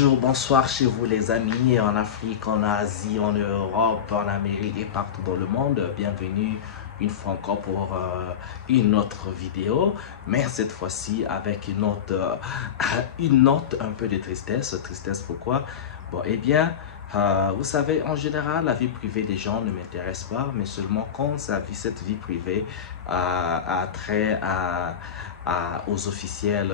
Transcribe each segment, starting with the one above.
Bonjour, bonsoir chez vous les amis, en Afrique, en Asie, en Europe, en Amérique et partout dans le monde. Bienvenue une fois encore pour une autre vidéo, mais cette fois-ci avec une note un peu de tristesse. Tristesse pourquoi? Bon, eh bien, vous savez, en général, la vie privée des gens ne m'intéresse pas, mais seulement quand cette vie privée a trait aux officiels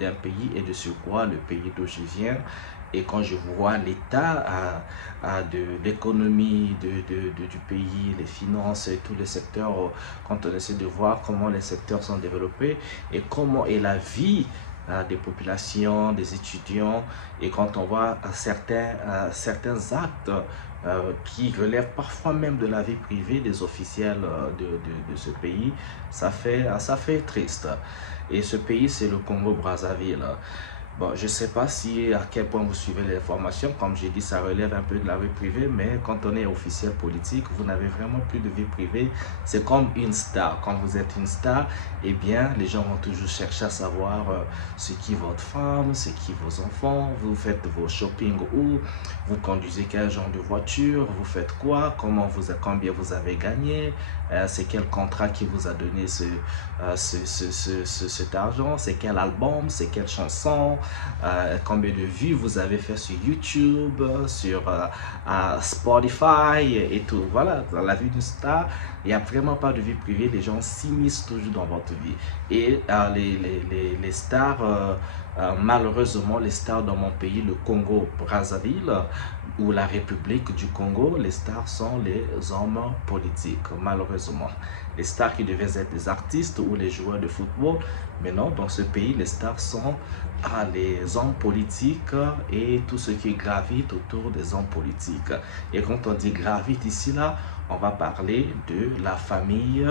d'un pays et de surcroît le pays d'où je viens. Et quand je vois l'état de l'économie du pays, les finances et tous les secteurs, quand on essaie de voir comment les secteurs sont développés et comment est la vie des populations, des étudiants, et quand on voit certains actes qui relèvent parfois même de la vie privée des officiels de ce pays, ça fait triste. Et ce pays, c'est le Congo-Brazzaville. Bon, je ne sais pas à quel point vous suivez l'information. Comme j'ai dit, ça relève un peu de la vie privée, mais quand on est officiel politique, vous n'avez vraiment plus de vie privée. C'est comme une star. Quand vous êtes une star, eh bien, les gens vont toujours chercher à savoir c'est qui votre femme, c'est qui vos enfants, vous faites vos shopping où, vous conduisez quel genre de voiture, vous faites quoi, combien vous avez gagné, c'est quel contrat qui vous a donné cet argent, c'est quel album, c'est quelle chanson, combien de vues vous avez fait sur YouTube, sur Spotify et tout. Voilà, dans la vie d'une star, il n'y a vraiment pas de vie privée, les gens s'immiscent toujours dans votre vie. Et les stars, malheureusement, les stars dans mon pays, le Congo-Brazzaville, ou la République du Congo, les stars sont les hommes politiques, malheureusement. Les stars qui devaient être des artistes ou les joueurs de football, mais non, dans ce pays, les stars sont les hommes politiques et tout ce qui gravite autour des hommes politiques. Et quand on dit gravite ici, là, on va parler de la famille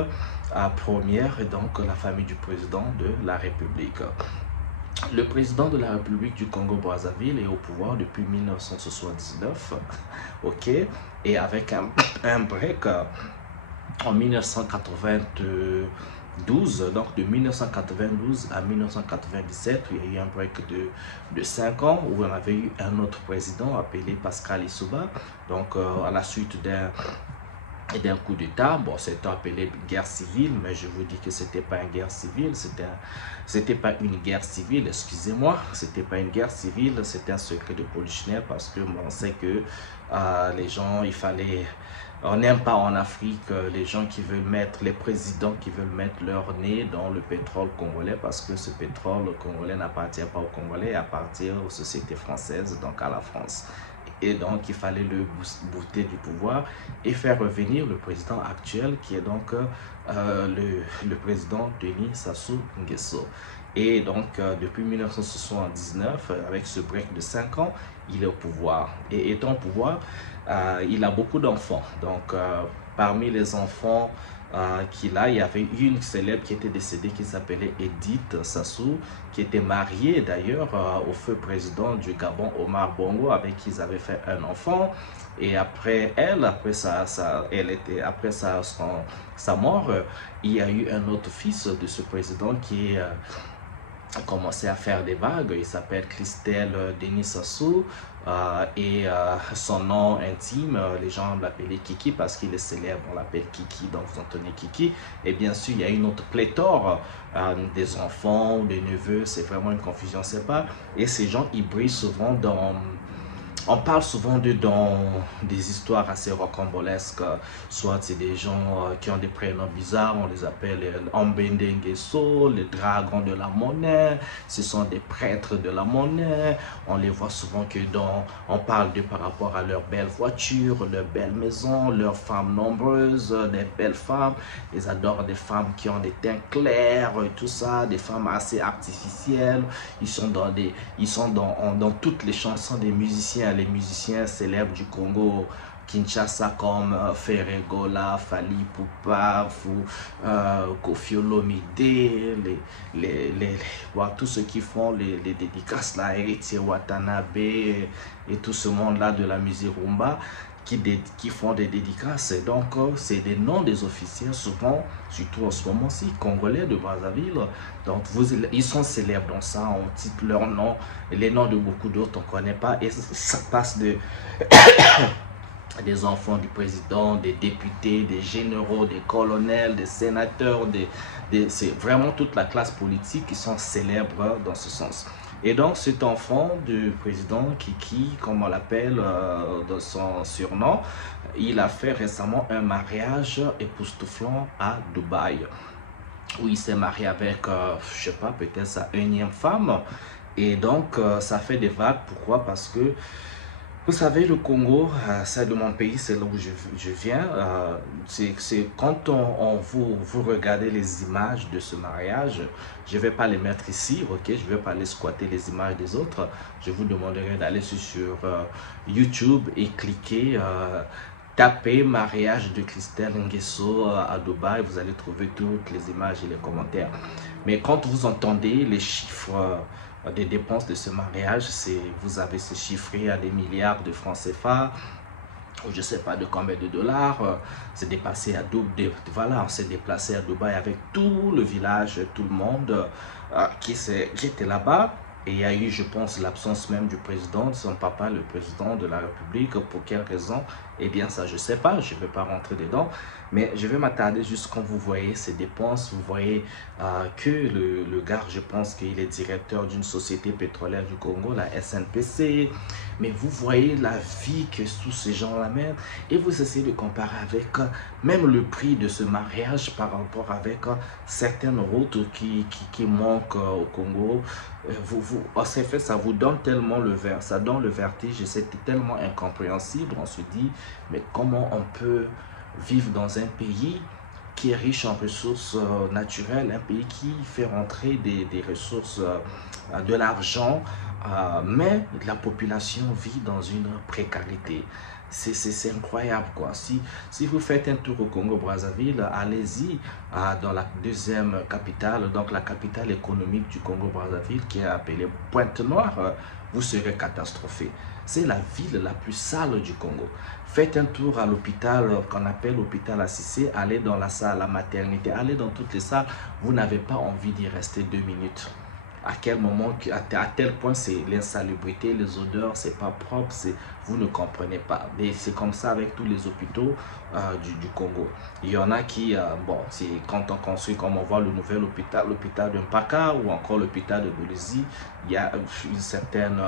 première, et donc la famille du président de la République. Le président de la République du Congo-Brazzaville est au pouvoir depuis 1979, ok, et avec un break en 1992, donc de 1992 à 1997, il y a eu un break de 5 ans où on avait eu un autre président appelé Pascal Lissouba, donc à la suite d'un coup d'État. Bon, c'est appelé guerre civile, mais je vous dis que c'était pas une guerre civile, c'était pas une guerre civile, excusez-moi, c'était pas une guerre civile, c'était un secret de polichinelle parce que bon, on sait que les gens, on n'aime pas en Afrique les gens qui veulent les présidents qui veulent mettre leur nez dans le pétrole congolais parce que ce pétrole congolais n'appartient pas aux Congolais, il appartient aux sociétés françaises, donc à la France. Et donc, il fallait le bouter du pouvoir et faire revenir le président actuel qui est donc le président Denis Sassou Nguesso. Et donc, depuis 1979, avec ce break de 5 ans, il est au pouvoir. Et étant au pouvoir, il a beaucoup d'enfants. Donc, parmi les enfants qu'il a, il y avait une célèbre qui était décédée qui s'appelait Edith Sassou, qui était mariée d'ailleurs au feu président du Gabon, Omar Bongo, avec qui ils avaient fait un enfant. Et après sa mort, il y a eu un autre fils de ce président qui a commencé à faire des vagues. Il s'appelle Christelle Denis Sassou et son nom intime, les gens l'appelaient Kiki parce qu'il est célèbre, on l'appelle Kiki, donc vous entendez Kiki. Et bien sûr, il y a une autre pléthore des enfants, des neveux, c'est vraiment une confusion, c'est pas. Et ces gens, ils brillent souvent on parle souvent d'eux dans des histoires assez rocambolesques, soit c'est des gens qui ont des prénoms bizarres, on les appelle Ambende Nguesso, les dragons de la monnaie, ce sont des prêtres de la monnaie, on les voit souvent on parle d'eux par rapport à leurs belles voitures, leurs belles maisons, leurs femmes nombreuses, des belles femmes, ils adorent des femmes qui ont des teints clairs, tout ça, des femmes assez artificielles, ils sont dans toutes les chansons des musiciens, les musiciens célèbres du Congo Kinshasa comme Ferregola, Fally Ipupa, Koffi Olomide, tous ceux qui font les dédicaces là, Héritier Watanabe et tout ce monde là de la musique rumba. qui font des dédicaces. Et donc, c'est des noms des officiers, souvent, surtout en ce moment-ci, congolais de Brazzaville. Donc, ils sont célèbres dans ça, on cite leurs noms, et les noms de beaucoup d'autres, on ne connaît pas. Et ça passe de des enfants du président, des députés, des généraux, des colonels, des sénateurs, c'est vraiment toute la classe politique qui sont célèbres dans ce sens. Et donc cet enfant du président Kiki, comme on l'appelle de son surnom, il a fait récemment un mariage époustouflant à Dubaï, où il s'est marié avec, je sais pas, peut-être sa énième femme. Et donc ça fait des vagues. Pourquoi? Parce que vous savez, le Congo, c'est de mon pays, c'est là où je viens. C'est quand vous regardez les images de ce mariage, je ne vais pas les mettre ici, ok? Je ne vais pas aller squatter les images des autres. Je vous demanderai d'aller sur YouTube et cliquer, taper mariage de Christelle Nguesso à Dubaï. Vous allez trouver toutes les images et les commentaires. Mais quand vous entendez les chiffres des dépenses de ce mariage, vous avez ces chiffrés à des milliards de francs CFA, ou je ne sais pas de combien de dollars. C'est dépassé à Dubaï. Voilà, on s'est déplacé à Dubaï avec tout le village, tout le monde qui était là-bas. Et il y a eu, je pense, l'absence même du président, de son papa, le président de la République. Pour quelle raison? Eh bien, ça, je ne sais pas. Je ne vais pas rentrer dedans. Mais je vais m'attarder juste quand vous voyez ces dépenses. Vous voyez que le gars, je pense qu'il est directeur d'une société pétrolière du Congo, la SNPC. Mais vous voyez la vie que tous ces gens-là mènent. Et vous essayez de comparer avec même le prix de ce mariage par rapport avec certaines routes qui manquent au Congo. C'est fait, ça vous donne tellement ça donne le vertige et c'est tellement incompréhensible. On se dit, mais comment on peut vivre dans un pays qui est riche en ressources naturelles, un pays qui fait rentrer des ressources, de l'argent, mais la population vit dans une précarité. C'est incroyable quoi. Si vous faites un tour au Congo-Brazzaville, allez-y dans la deuxième capitale, donc la capitale économique du Congo-Brazzaville qui est appelée Pointe-Noire, vous serez catastrophé. C'est la ville la plus sale du Congo. Faites un tour à l'hôpital qu'on appelle l'hôpital Assissé, allez dans la salle, la maternité, allez dans toutes les salles, vous n'avez pas envie d'y rester 2 minutes. À quel moment, à tel point c'est l'insalubrité, les odeurs, c'est pas propre, vous ne comprenez pas. Mais c'est comme ça avec tous les hôpitaux du Congo. Il y en a qui, bon, c'est quand on construit, comme on voit le nouvel hôpital, l'hôpital de Mpaka ou encore l'hôpital de Boulizi, il y a une certaine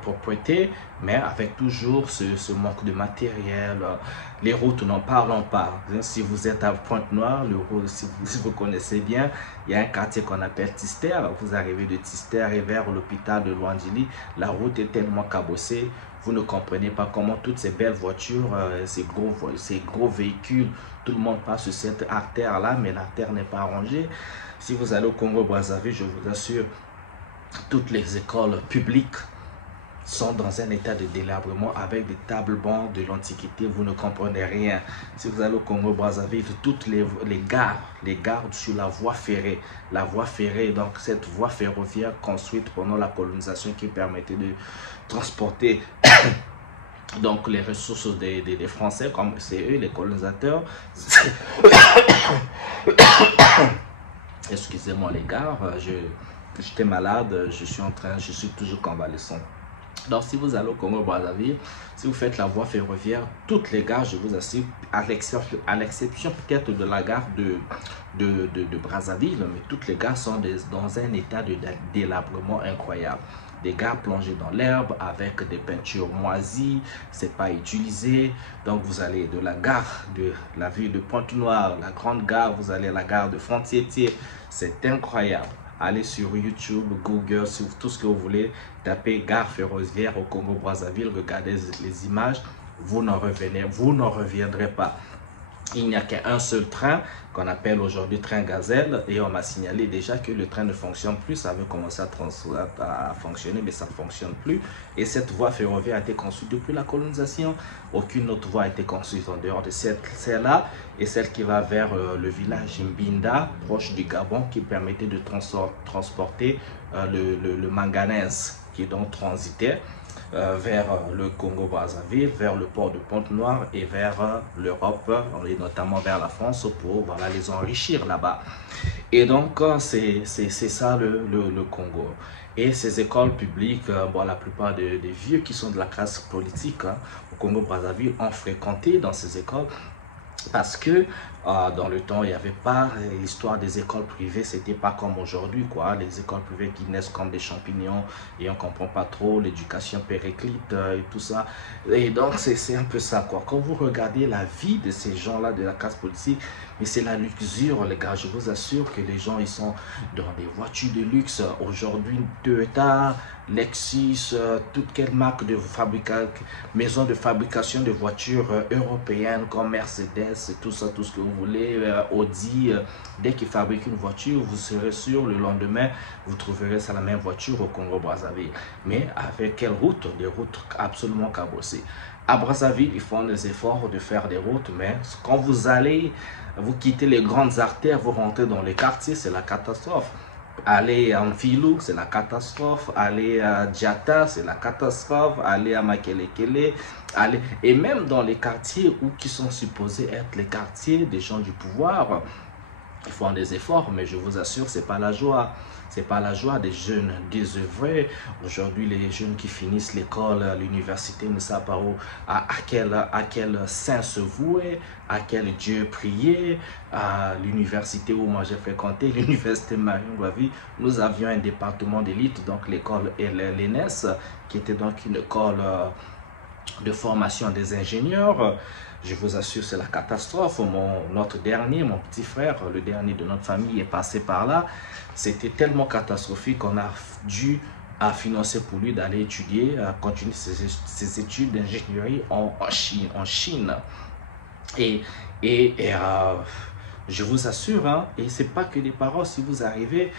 propreté, mais avec toujours ce manque de matériel. Les routes, n'en parlons pas. Si vous êtes à Pointe-Noire, si vous connaissez bien, il y a un quartier qu'on appelle Tister. Vous arrivez de Tister et vers l'hôpital de Luandili, la route est tellement cabossée, vous ne comprenez pas comment toutes ces belles voitures, ces gros véhicules, tout le monde passe sur cette artère-là, mais l'artère n'est pas arrangée. Si vous allez au Congo-Brazzaville, je vous assure, toutes les écoles publiques sont dans un état de délabrement avec des tables-bancs de l'Antiquité. Vous ne comprenez rien. Si vous allez au Congo-Brazzaville, toutes les gares sur la voie ferrée, donc cette voie ferroviaire construite pendant la colonisation qui permettait de transporter donc les ressources des Français, comme c'est eux les colonisateurs. Excusez-moi les gars, j'étais malade, je suis toujours convalescent. Donc si vous allez au Congo-Brazzaville, si vous faites la voie ferroviaire, toutes les gares, je vous assure, à l'exception peut-être de la gare de Brazzaville, mais toutes les gares sont dans un état de délabrement incroyable. Des gares plongées dans l'herbe avec des peintures moisies, c'est pas utilisé. Donc vous allez de la gare de la ville de Pointe-Noire, la grande gare, vous allez à la gare de Frontier-Thiers, c'est incroyable. Allez sur YouTube, Google, sur tout ce que vous voulez, tapez gare ferroviaire au Congo-Brazzaville, regardez les images, vous n'en reviendrez pas. Il n'y a qu'un seul train qu'on appelle aujourd'hui train Gazelle et on m'a signalé déjà que le train ne fonctionne plus. Ça avait commencé à fonctionner mais ça ne fonctionne plus. Et cette voie ferroviaire a été conçue depuis la colonisation. Aucune autre voie a été construite en dehors de celle-là et celle qui va vers le village Mbinda, proche du Gabon, qui permettait de transporter le manganèse qui donc transitait vers le Congo-Brazzaville, vers le port de Pointe-Noire et vers l'Europe, et notamment vers la France pour voilà, les enrichir là-bas. Et donc, c'est ça le Congo. Et ces écoles publiques, bon, la plupart des vieux qui sont de la classe politique hein, au Congo-Brazzaville ont fréquenté dans ces écoles parce que dans le temps, il n'y avait pas l'histoire des écoles privées, c'était pas comme aujourd'hui, quoi. Les écoles privées qui naissent comme des champignons et on comprend pas trop l'éducation périclite et tout ça. Et donc, c'est un peu ça, quoi. Quand vous regardez la vie de ces gens-là, de la classe politique, mais c'est la luxure, les gars. Je vous assure que les gens, ils sont dans des voitures de luxe. Aujourd'hui, Toyota, Lexus, toute quelle marque de maison de fabrication de voitures européennes comme Mercedes, tout ça, tout ce que vous voulez, Audi, dès qu'ils fabriquent une voiture, vous serez sûr, le lendemain, vous trouverez ça la même voiture au Congo-Brazzaville. Mais avec quelle route? Des routes absolument cabossées. À Brazzaville, ils font des efforts de faire des routes, mais quand vous allez, vous quittez les grandes artères, vous rentrez dans les quartiers, c'est la catastrophe. Aller à Mfilou, c'est la catastrophe. Aller à Djata, c'est la catastrophe. Aller à Makelekele, aller... Et même dans les quartiers où qui sont supposés être les quartiers des gens du pouvoir, ils font des efforts, mais je vous assure, c'est pas la joie. C'est pas la joie des jeunes désœuvrés. Aujourd'hui, les jeunes qui finissent l'école, l'université, ne savent pas où, à quel saint se vouer, à quel Dieu prier. À l'université où moi j'ai fréquenté, l'université Marine-Boivie, nous avions un département d'élite, donc l'école l'ENS, qui était donc une école de formation des ingénieurs. Je vous assure, c'est la catastrophe. Mon petit frère, le dernier de notre famille est passé par là. C'était tellement catastrophique qu'on a dû financer pour lui d'aller étudier, continuer ses études d'ingénierie en Chine. Et je vous assure, hein, et c'est pas que des paroles, si vous arrivez,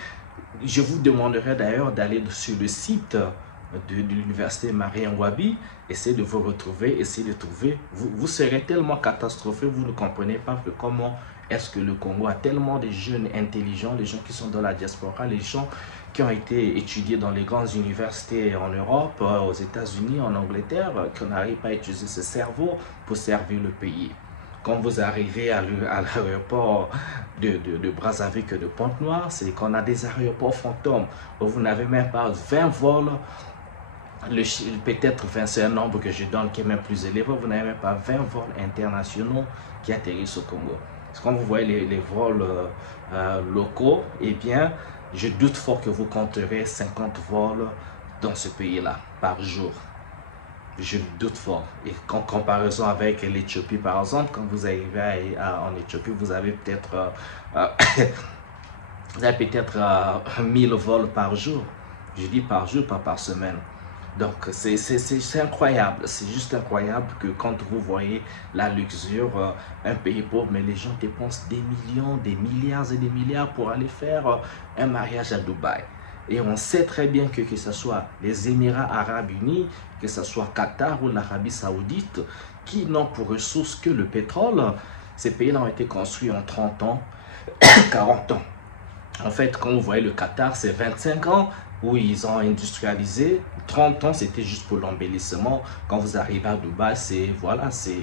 je vous demanderai d'ailleurs d'aller sur le site de l'université Marien-Ngouabi, essayez de vous retrouver, essayez de trouver, vous serez tellement catastrophé, vous ne comprenez pas que comment est-ce que le Congo a tellement de jeunes intelligents, les gens qui sont dans la diaspora, les gens qui ont été étudiés dans les grandes universités en Europe, aux États-Unis, en Angleterre, qui n'arrivent pas à utiliser ce cerveau pour servir le pays. Quand vous arrivez à l'aéroport de Brazzaville que de Pointe-Noire, c'est qu'on a des aéroports fantômes où vous n'avez même pas 20 vols. Peut-être 20, c'est un nombre que je donne qui est même plus élevé. Vous n'avez même pas 20 vols internationaux qui atterrissent au Congo. Quand vous voyez les vols locaux, eh bien, je doute fort que vous compterez 50 vols dans ce pays-là par jour. Je doute fort. Et en comparaison avec l'Éthiopie, par exemple, quand vous arrivez en Éthiopie, vous avez peut-être 1000 vols par jour. Je dis par jour, pas par semaine. Donc, c'est incroyable. C'est juste incroyable que quand vous voyez la luxure, un pays pauvre, mais les gens dépensent des millions, des milliards et des milliards pour aller faire un mariage à Dubaï. Et on sait très bien que ce soit les Émirats Arabes Unis, que ce soit Qatar ou l'Arabie Saoudite, qui n'ont pour ressource que le pétrole. Ces pays-là ont été construits en 30 ans, 40 ans. En fait, quand vous voyez le Qatar, c'est 25 ans où ils ont industrialisé. 30 ans, c'était juste pour l'embellissement. Quand vous arrivez à Dubaï, c'est voilà, c'est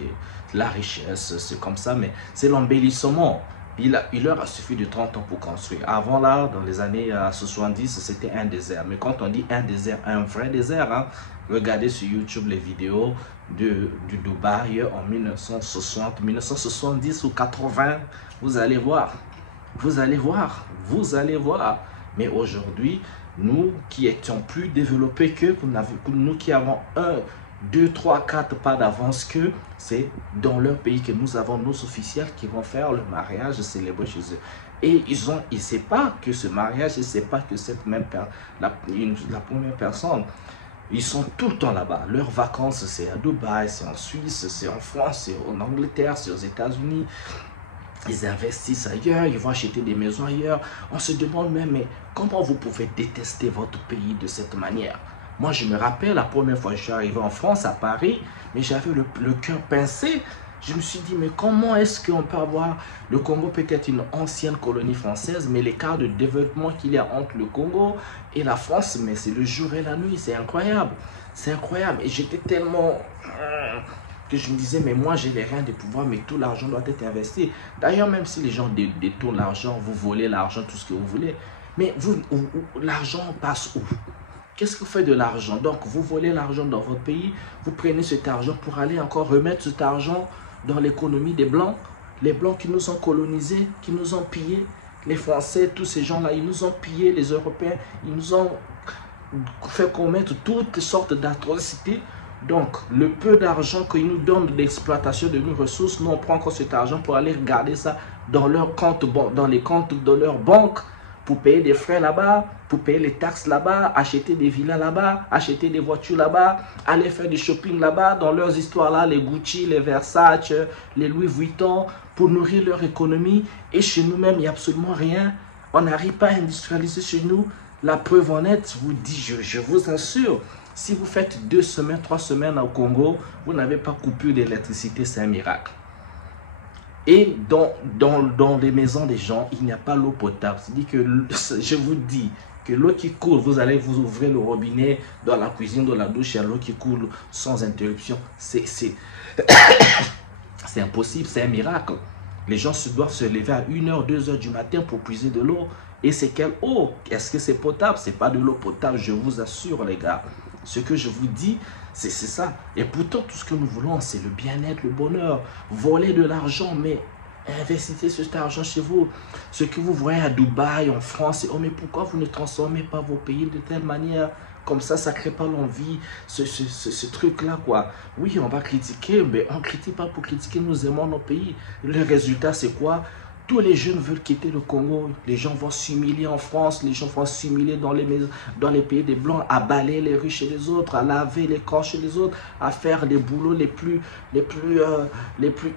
la richesse, c'est comme ça, mais c'est l'embellissement. Il leur a suffi de 30 ans pour construire. Avant là, dans les années 70, c'était un désert. Mais quand on dit un désert, un vrai désert, hein, regardez sur YouTube les vidéos du Dubaï en 1960, 1970 ou 80. Vous allez voir. Vous allez voir. Vous allez voir. Mais aujourd'hui, nous qui étions plus développés que nous qui avons 1, 2, 3, 4 pas d'avance que c'est dans leur pays que nous avons nos officiels qui vont faire le mariage célébré chez eux. Et ils ne savent pas que ce mariage, ils ne savent pas que cette même la première personne, ils sont tout le temps là-bas. Leurs vacances, c'est à Dubaï, c'est en Suisse, c'est en France, c'est en Angleterre, c'est aux États-Unis. Ils investissent ailleurs, ils vont acheter des maisons ailleurs. On se demande même, mais comment vous pouvez détester votre pays de cette manière? Moi, je me rappelle la première fois que je suis arrivé en France, à Paris, mais j'avais le cœur pincé. Je me suis dit, mais comment est-ce qu'on peut avoir... Le Congo peut être une ancienne colonie française, mais l'écart de développement qu'il y a entre le Congo et la France, mais c'est le jour et la nuit, c'est incroyable. C'est incroyable. Et j'étais tellement... que je me disais, mais moi, j'ai les reins de pouvoir, mais tout l'argent doit être investi. D'ailleurs, même si les gens détournent l'argent, vous volez l'argent, tout ce que vous voulez, mais l'argent passe où? Qu'est-ce que vous faites de l'argent? Donc, vous volez l'argent dans votre pays, vous prenez cet argent pour aller encore remettre cet argent dans l'économie des Blancs, les Blancs qui nous ont colonisés, qui nous ont pillés, les Français, tous ces gens-là, ils nous ont pillés, les Européens, ils nous ont fait commettre toutes sortes d'atrocités. Donc, le peu d'argent qu'ils nous donnent d'exploitation de nos ressources, nous on prend encore cet argent pour aller regarder ça dans leurs comptes, dans les comptes de leur banque, pour payer des frais là-bas, pour payer les taxes là-bas, acheter des villas là-bas, acheter des voitures là-bas, aller faire du shopping là-bas, dans leurs histoires là, les Gucci, les Versace, les Louis Vuitton, pour nourrir leur économie. Et chez nous-mêmes, il n'y a absolument rien. On n'arrive pas à industrialiser chez nous. La preuve en est, je vous dis, je vous assure, si vous faites 2 semaines, 3 semaines au Congo, vous n'avez pas coupure d'électricité, c'est un miracle. Et dans les maisons des gens, il n'y a pas l'eau potable. C'est-à-dire que, je vous dis, que l'eau qui coule, vous allez vous ouvrir le robinet dans la cuisine, dans la douche, il y a l'eau qui coule sans interruption. C'est impossible, c'est un miracle. Les gens doivent se lever à 1h, 2h du matin pour puiser de l'eau. Et c'est quelle eau? Est-ce que c'est potable? Ce n'est pas de l'eau potable, je vous assure les gars. Ce que je vous dis, c'est ça. Et pourtant, tout ce que nous voulons, c'est le bien-être, le bonheur. Voler de l'argent, mais investissez cet argent chez vous. Ce que vous voyez à Dubaï, en France, oh mais pourquoi vous ne transformez pas vos pays de telle manière? Comme ça ne crée pas l'envie, ce truc-là, quoi. Oui, on va critiquer, mais on ne critique pas pour critiquer, nous aimons nos pays. Le résultat, c'est quoi? Tous les jeunes veulent quitter le Congo. Les gens vont s'humilier en France, les gens vont s'humilier dans les pays des Blancs, à balayer les rues chez les autres, à laver les corps chez les autres, à faire les boulots les plus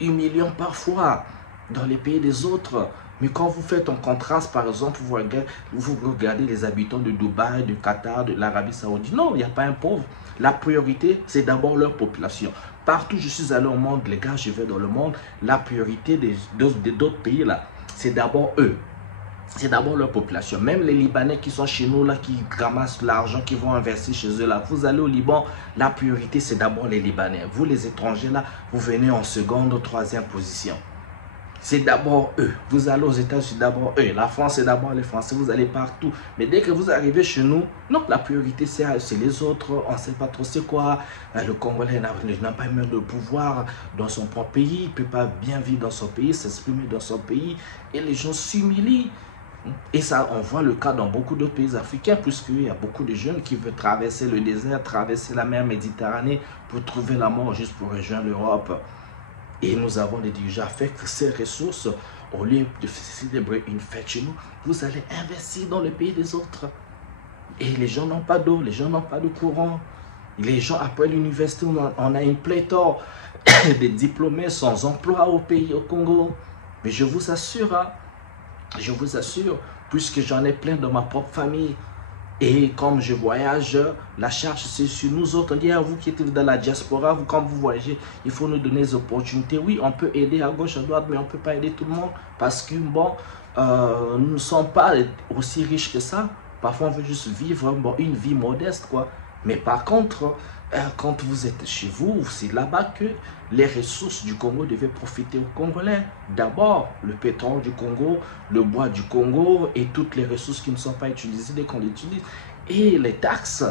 humiliants parfois dans les pays des autres. Mais quand vous faites un contraste, par exemple, vous regardez les habitants de Dubaï, du Qatar, de l'Arabie Saoudite. Non, il n'y a pas un pauvre. La priorité, c'est d'abord leur population. Partout où je suis allé au monde, les gars, je vais dans le monde, la priorité d'autres pays, là, c'est d'abord eux. C'est d'abord leur population. Même les Libanais qui sont chez nous, là, qui ramassent l'argent, qui vont investir chez eux, là. Vous allez au Liban, la priorité, c'est d'abord les Libanais. Vous, les étrangers, là, vous venez en seconde ou troisième position. C'est d'abord eux. Vous allez aux États-Unis, c'est d'abord eux. La France, c'est d'abord les Français. Vous allez partout. Mais dès que vous arrivez chez nous, non, la priorité, c'est les autres. On ne sait pas trop c'est quoi. Le Congolais n'a pas même de pouvoir dans son propre pays. Il ne peut pas bien vivre dans son pays, s'exprimer dans son pays. Et les gens s'humilient. Et ça, on voit le cas dans beaucoup d'autres pays africains, puisqu'il y a beaucoup de jeunes qui veulent traverser le désert, traverser la mer Méditerranée pour trouver la mort juste pour rejoindre l'Europe. Et nous avons des dirigeants fait que ces ressources, au lieu de célébrer une fête chez nous, vous allez investir dans le pays des autres. Et les gens n'ont pas d'eau, les gens n'ont pas de courant. Les gens, après l'université, on a une pléthore de diplômés sans emploi au pays, au Congo. Mais je vous assure, hein, je vous assure, puisque j'en ai plein dans ma propre famille. Et comme je voyage, la charge c'est sur nous autres. On dit à vous qui êtes dans la diaspora, vous, quand vous voyagez, il faut nous donner des opportunités. Oui, on peut aider à gauche, à droite, mais on ne peut pas aider tout le monde. Parce que bon, nous ne sommes pas aussi riches que ça. Parfois, on veut juste vivre une vie modeste, quoi. Mais par contre, quand vous êtes chez vous, c'est là-bas que les ressources du Congo devaient profiter aux Congolais. D'abord, le pétrole du Congo, le bois du Congo et toutes les ressources qui ne sont pas utilisées dès qu'on les utilise. Et les taxes,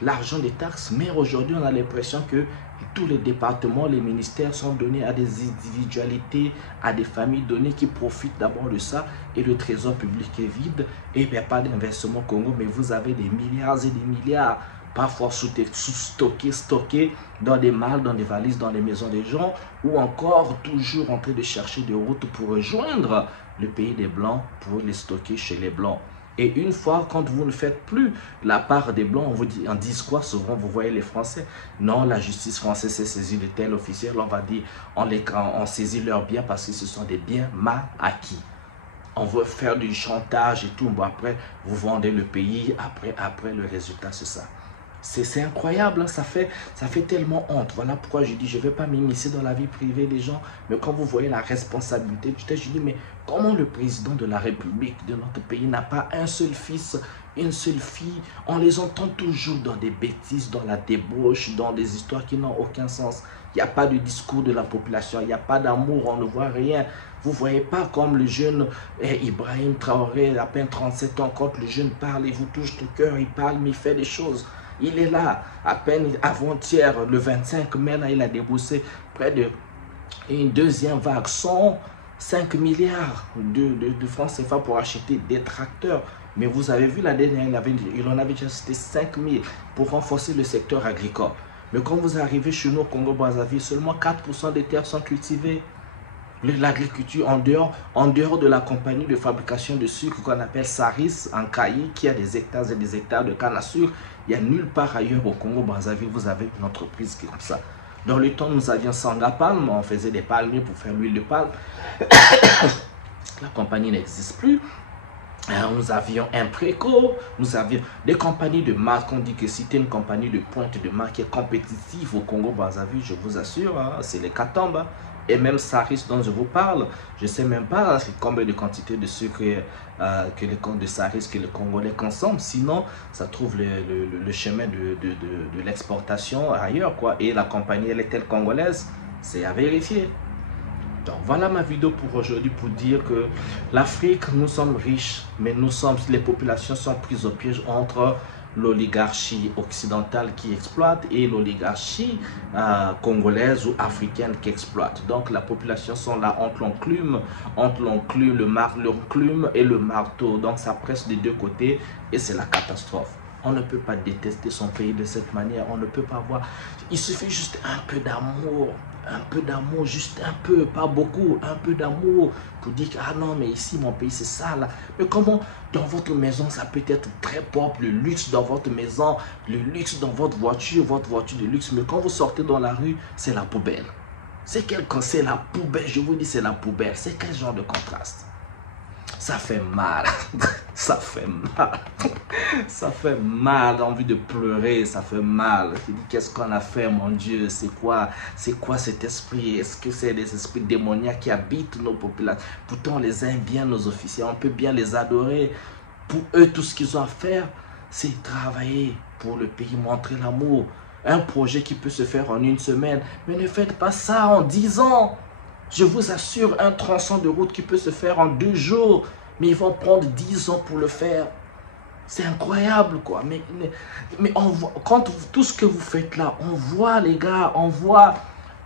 l'argent des taxes. Mais aujourd'hui, on a l'impression que tous les départements, les ministères sont donnés à des individualités, à des familles données qui profitent d'abord de ça. Et le trésor public est vide. Et il n'y a pas d'investissement au Congo, mais vous avez des milliards et des milliards parfois stockés dans des malles, dans des valises, dans les maisons des gens, ou encore toujours en train de chercher des routes pour rejoindre le pays des Blancs, pour les stocker chez les Blancs. Et une fois, quand vous ne faites plus la part des Blancs, on vous dit, on dit quoi souvent, vous voyez les Français, non, la justice française s'est saisie de tel officiel, on va dire, on saisit leurs biens parce que ce sont des biens mal acquis. On veut faire du chantage et tout, bon après, vous vendez le pays, après le résultat, c'est ça. C'est incroyable, hein, ça fait tellement honte. Voilà pourquoi je dis, je ne vais pas m'immiscer dans la vie privée des gens. Mais quand vous voyez la responsabilité, je dis, mais comment le président de la République de notre pays n'a pas un seul fils, une seule fille? On les entend toujours dans des bêtises, dans la débauche, dans des histoires qui n'ont aucun sens. Il n'y a pas de discours de la population, il n'y a pas d'amour, on ne voit rien. Vous ne voyez pas comme le jeune Ibrahim Traoré, à peine 37 ans, quand le jeune parle, il vous touche le cœur, il parle, mais il fait des choses. Il est là, à peine avant-hier, le 25 mai, là, il a déboursé près d'une deuxième vague, 105 milliards de francs CFA pour acheter des tracteurs. Mais vous avez vu la dernière, il en avait déjà cité 5 000 pour renforcer le secteur agricole. Mais quand vous arrivez chez nous au Congo-Brazzaville, seulement 4% des terres sont cultivées. L'agriculture en dehors de la compagnie de fabrication de sucre qu'on appelle Saris en Kayi, qui a des hectares et des hectares de canne à sucre, il n'y a nulle part ailleurs au Congo-Brazzaville, vous avez une entreprise qui est comme ça. Dans le temps, nous avions Sangapalm, on faisait des palmiers pour faire l'huile de palme. La compagnie n'existe plus. Nous avions Impreco, nous avions des compagnies de marque. On dit que si tu es une compagnie de pointe de marque qui est compétitive au Congo-Brazzaville, je vous assure, hein, c'est les Katamba. Hein. Et même Saris dont je vous parle, je ne sais même pas combien de quantité de sucre que les de Saris que les Congolais consomment. Sinon, ça trouve le chemin de l'exportation ailleurs, quoi. Et la compagnie, elle est-elle congolaise? C'est à vérifier. Donc voilà ma vidéo pour aujourd'hui, pour dire que l'Afrique, nous sommes riches, mais les populations sont prises au piège entre l'oligarchie occidentale qui exploite et l'oligarchie congolaise ou africaine qui exploite. Donc la population sont là entre l'enclume, l'enclume et le marteau. Donc ça presse des deux côtés et c'est la catastrophe. On ne peut pas détester son pays de cette manière, on ne peut pas voir. Il suffit juste un peu d'amour, juste un peu, pas beaucoup, un peu d'amour pour dire que, ah non, mais ici, mon pays, c'est ça, là. Mais comment, dans votre maison, ça peut être très propre, le luxe dans votre maison, le luxe dans votre voiture de luxe, mais quand vous sortez dans la rue, c'est la poubelle. C'est la poubelle, je vous dis, c'est la poubelle. C'est quel genre de contraste? Ça fait mal, ça fait mal, ça fait mal, envie de pleurer, ça fait mal. Je dis, qu'est-ce qu'on a fait, mon Dieu? C'est quoi cet esprit? Est-ce que c'est des esprits démoniaques qui habitent nos populations? Pourtant, on les aime bien, nos officiers, on peut bien les adorer. Pour eux, tout ce qu'ils ont à faire, c'est travailler pour le pays, montrer l'amour. Un projet qui peut se faire en une semaine, mais ne faites pas ça en 10 ans. Je vous assure, un tronçon de route qui peut se faire en 2 jours, mais ils vont prendre 10 ans pour le faire. C'est incroyable, quoi. Mais on voit, quand tout ce que vous faites là, on voit, les gars, on voit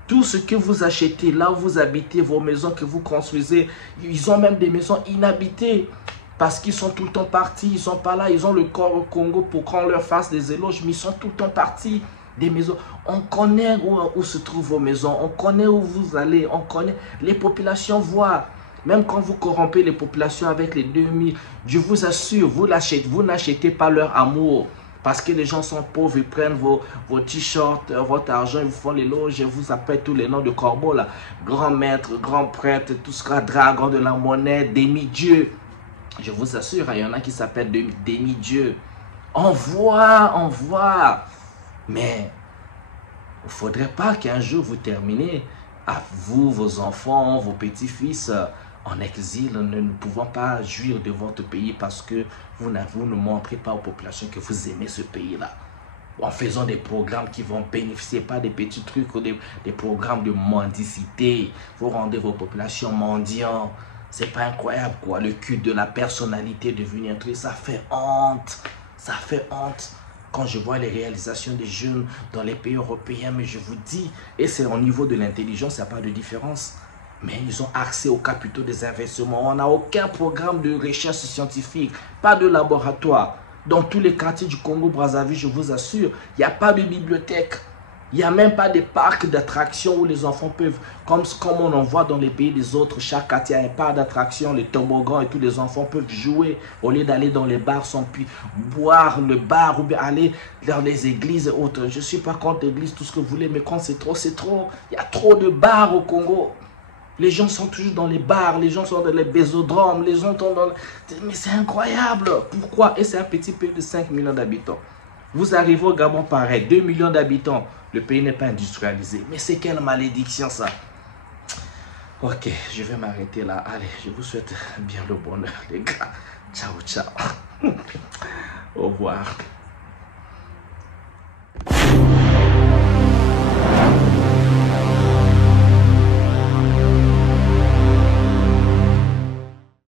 tout ce que vous achetez, là où vous habitez, vos maisons que vous construisez. Ils ont même des maisons inhabitées parce qu'ils sont tout le temps partis. Ils ne sont pas là, ils ont le corps au Congo pour qu'on leur fasse des éloges, mais ils sont tout le temps partis. Des maisons, on connaît où se trouvent vos maisons, on connaît où vous allez, on connaît, les populations voient, même quand vous corrompez les populations avec les 2000, je vous assure, vous n'achetez pas leur amour, parce que les gens sont pauvres, ils prennent vos t-shirts, votre argent, ils vous font les loges, je vous appelle tous les noms de corbeaux là, grand maître, grand prêtre, tout ce qu'on dragon de la monnaie, demi-dieu, je vous assure, il y en a qui s'appellent demi-dieu, on voit. Mais il ne faudrait pas qu'un jour vous terminez, à vous, vos enfants, vos petits-fils en exil, ne pouvant pas jouir de votre pays parce que vous ne montrez pas aux populations que vous aimez ce pays-là. En faisant des programmes qui vont bénéficier pas des petits trucs ou des programmes de mendicité. Vous rendez vos populations mendiants. C'est pas incroyable, quoi. Le culte de la personnalité devenu un truc, ça fait honte. Ça fait honte. Quand je vois les réalisations des jeunes dans les pays européens, mais je vous dis, et c'est au niveau de l'intelligence, il n'y a pas de différence. Mais ils ont accès aux capitaux des investissements. On n'a aucun programme de recherche scientifique, pas de laboratoire. Dans tous les quartiers du Congo-Brazzaville, je vous assure, il n'y a pas de bibliothèque. Il n'y a même pas des parcs d'attractions où les enfants peuvent, comme on en voit dans les pays des autres, chaque quartier a un parc d'attractions, les toboggans et tous les enfants peuvent jouer au lieu d'aller dans les bars sans puis boire le bar ou bien aller dans les églises et autres. Je ne suis pas contre l'église, tout ce que vous voulez, mais quand c'est trop, c'est trop. Il y a trop de bars au Congo. Les gens sont toujours dans les bars, les gens sont dans les bésodromes, les gens sont dans... Mais c'est incroyable. Pourquoi? Et c'est un petit pays de 5 millions d'habitants. Vous arrivez au Gabon, pareil, 2 millions d'habitants. Le pays n'est pas industrialisé. Mais c'est quelle malédiction ça? Ok, je vais m'arrêter là. Allez, je vous souhaite bien le bonheur, les gars. Ciao, ciao. Au revoir.